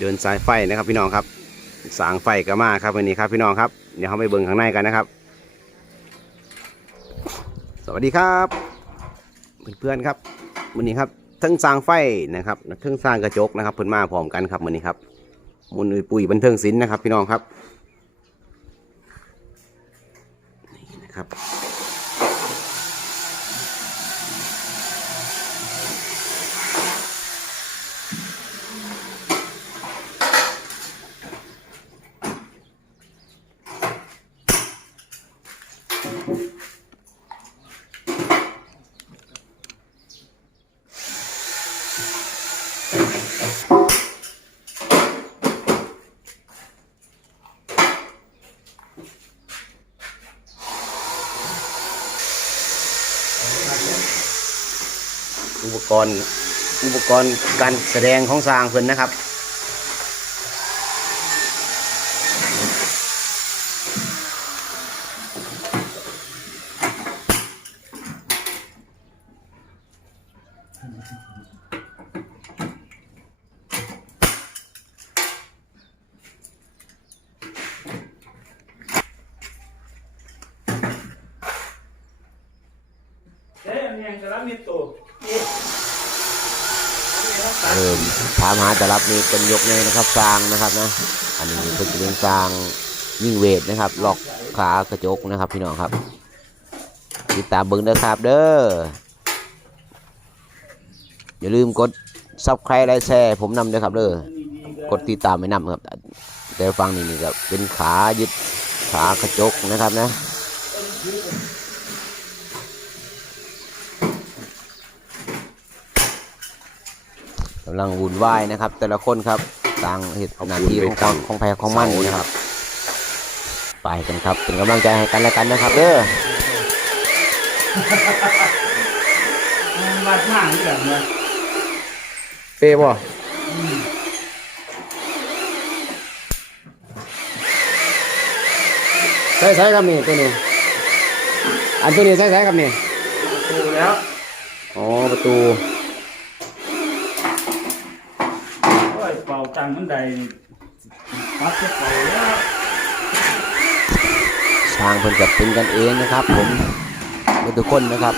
เดินสายไฟนะครับพี่น้องครับ สางไฟก็มาครับวันนี้ครับพี่น้องครับ เดี๋ยวเขาไปเบิ่งข้างในกันนะครับ สวัสดีครับเพื่อนๆครับวันนี้ครับทั้งสร้างไฟนะครับทั้งสร้างกระจกนะครับเพิ่อนมาพร้อมกันครับวันนี้ครับมุนปุ๋ยบันเทิงศิลป์นะครับ พี่น้องครับนี่นะครับ อุปกรณ์อุปกรณ์การแสดงของสร้างเพิ่นนะครับ เอ๊ะอัน นี้ยังจะรับมีตัวเออถามหาแต่รับนี่เป็นยกเลยนะครับสร้างนะครับนะ อันนี้เป็นเรื่องสร้างยิ่งเวทนะครับล็อกขากระจกนะครับ พี่น้องครับ ติดตามเบิ้งเด้อครับเด้ออย่าลืมกดซับใครไลค์แชร์ผมนำด้วยครับเด้อกดติดตามไม่นำครับ แต่ฟังนี่นี่ครับเป็นขายึดขากระจกนะครับนะำลังวุ่นวายนะครับ แต่ละคนครับต่างเหตุหน้าที่ของของของแพรของมันนะครับ ไปกันครับเป็นกำลังใจให้กันและกันนะครับเด้อมันบาดหน้าเหมือนกันนะเป้บ่ใช่ใช่ครับนี่ตัวนี้ อันตัวนี้ใช่ใช่ครับนี่ถูกแล้ว อ๋อประตู โอ้ ยเป่าตังมันใดปัดจะเป่าแล้วทางเพิ่นกับเป็นกันเองนะครับ ผมเป็นทุกคนนะครับ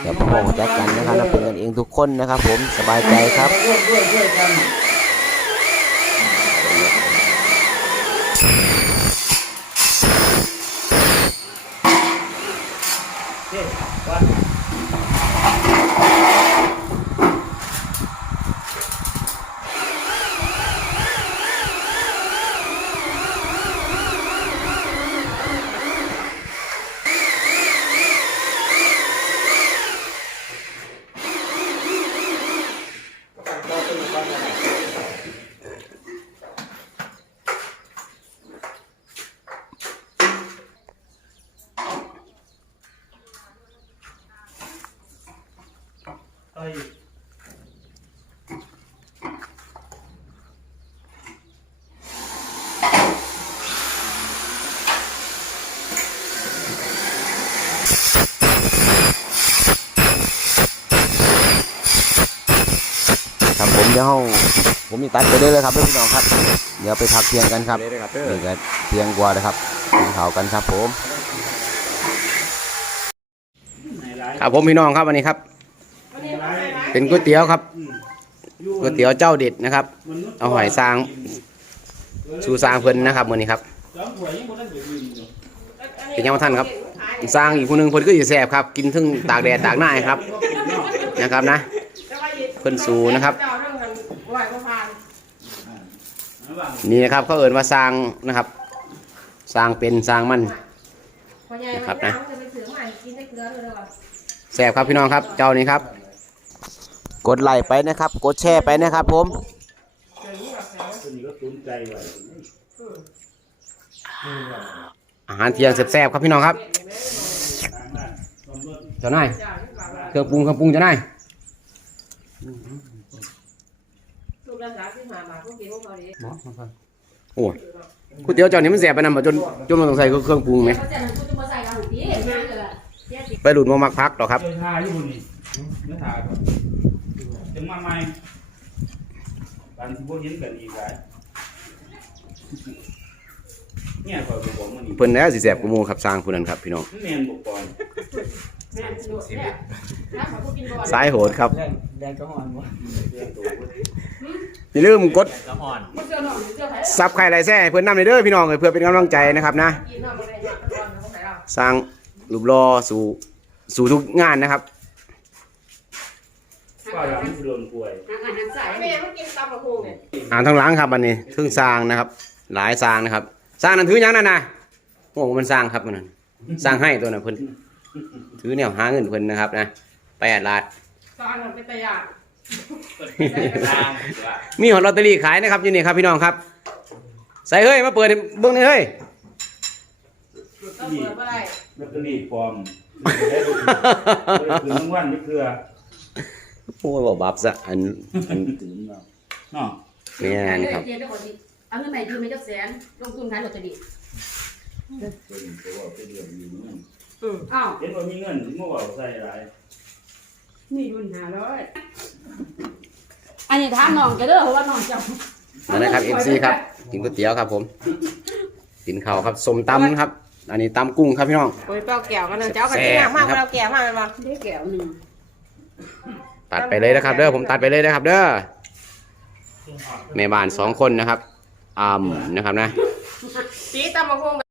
เดี๋ยวพ่อจัดกันนะครับเราเป็นกันเองทุกคนนะครับ ผมสบายใจครับด้วยด้วยวยกันเฮ้ย วัดเอ้ยครับผมเดี๋ยวผมมีตัดไปเรื่อยๆครับเพื่อนพี่น้องครับ เดี๋ยวไปพักเที่ยงกันครับเลยนะครับเด้อนี่ก็เที่ยงกว่าเลยครับกินข้าวกันครับผม ครับผมพี่น้องครับวันนี้ครับ เป็นก๋วยเตี๋ยวครับอยู่ก๋วยเตี๋ยวเจ้าเด็ดนะครับมนุษย์เอาหอยสร้างสู่สร้างเพิ่นนะครับวันนี้ครับสองถ้วยยังบ่ทันได้ยืนอยู่เป็นยังบ่ทันครับสร้างอีกคนหนึงเพิ่นก็อยู่แสบครับ กินทึ่งตากแดดตากหน้าครับนะครับนะเพิ่นสู่นะครับระหว่างนี่นะครับเขาเอ่นว่าสร้างนะครับสร้างเป็นสร้างมันนะครับนะแสบครับพี่น้องครับ เจ้านี้ครับ กดไลค์ไปนะครับ กดแชร์ไปนะครับผมอาหารเที่ยงแซ่บๆครับพี่น้องครับทางบ้านเจ้านายเครื่องปรุงเครื่องปรุงเจ้านายลูกละสามสิบห้าบาทพวกกินโอ้ยก๋วยเตี๋ยวเจ้านี้มันแสบไปนำบ่จนจนมันต้องใส่เครื่องปรุงไหมไปหลุดมามักพักหรอครับ เจอทาอยู่นี่เนื้อทาก่อนจึงมาใหม่ไปอันที่พวกเห็นกันอีกหลายเนี่ยคอยบอกมันนี่เพิ่นแล้วสิแซ่บกว่าหมู่ครับสร้างผู้นั้นครับพี่น้องมันแม่นบอกก่อนแม่สนุกเนี่ยถ้าเขากินก่อนสายโหดครับแดงแดงก็หอนวะเรื่องตัวอย่าลืมกดแดงก็หอนมันเจอหน่อยเจอไผ่ซับไข่ไรแซ่ให้เพื่อนนำเลยเด้อพี่น้องเอ้ยเพื่อเป็นกำลังใจนะครับนะกินหน่อยมันได้เนี่ยมันก่อนของไหนเราสร้างรูปรอสู่สู่ทุกงานนะครับ ก็ยังไม่โดนป่วยอาหารสายแม่มันกินตำมะฮุงเนี่ยอ่านทางหลังครับอันนี้เพิ่งสร้างนะครับ หลายสร้างนะครับสร้างนั้นถือหยังนั่นนะโอ้มันสร้างครับมันนั้นสร้างให้ตัวนั้นเพิ่นถือแนวหาเงินเพิ่นนะครับนะแปดล้านสร้างมันเป็นตะยานมีหอลอตเตอรี่ขายนะครับอยู่นี่ครับพี่น้องครับ ใส่เฮ้ยมาเปิดให้เบิ่งหนี่อยเฮ้ย ต้องเปิดเมื่อไรลอตเตอรี่ปลอมได้ดูคืนทั้งวันไม่เครือ โอ้ยบอกบับซะอันอันตื่นเนาะเนาะนี่นครับเดี๋ยวเดี๋ยวก่อนดิเอาเงินไหนยืมไม่จักแสนลงทุนขายลอตเตอรี่เป็นตัวว่าเป็นเรื่องอยู่เงินอืมอ้าวเห็นว่ามีเงินเมื่อวานใส่หลายมีดุนหาร้อยอันนี้ถามน้องจะเด้อเพราะว่าน้องเจ้านั่นนะครับเอ็มซีครับกินก๋วยเตี๋ยวครับ ผมกินข้าวครับสมตำครับ อันนี้ตำกุ้งครับพี่น้องโอ้ยเปล่าแก้วกันเลยเจ้ากันที่ยากมากเราแก้วมากเลยว่ะได้แก้วหนึ่ง ตัดไปเลยนะครับ เด้อผมตัดไปเลยนะครับ เด้อแม่บ้านสองคนนะครับอ่านะครับนะ สีตำมะฮุง